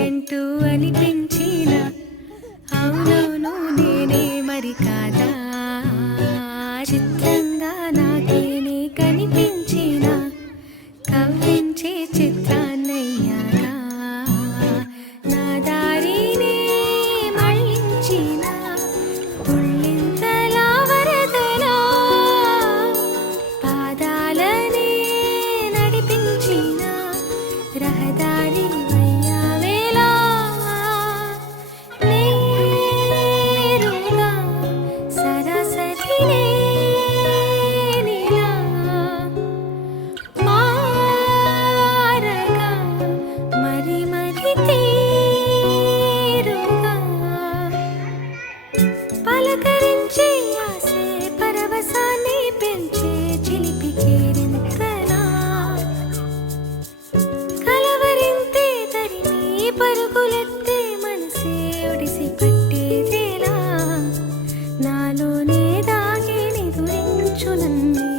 అంటూ అనిపించిన అవునవును నేనే మరి కాదా చిత్రంగా నాకేనే కనిపించిన కవ్వించే చిత్రాన్నయ్యాగా నా దారినే మళ్ళించిన పుళ్ళింతలా వరదలా పాదాలనే నడిపించిన రహదారి వయ్యావేలా నేరుగా సరసరి నేనిలా మారగా మరి మరి తీరుగా పలకరించే ఆసే పరవశాన్ని పెంచే చిలిపి కేరింతలా కలవరింతే తరిమి పరుగులెత్తే మనసే ఒడిసి పట్టేదేలా నాలోనే దాగి నిదురించు నన్నే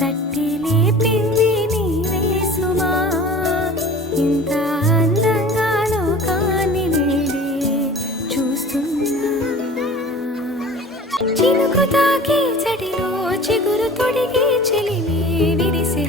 తట్టి లేపింది నీవే సుమా ఇంత అందంగా లోకాన్ని నేడే చూస్తున్నా చినుకు తాకి చడిలో చిగురు తొడిగి చెలిమే విరిసే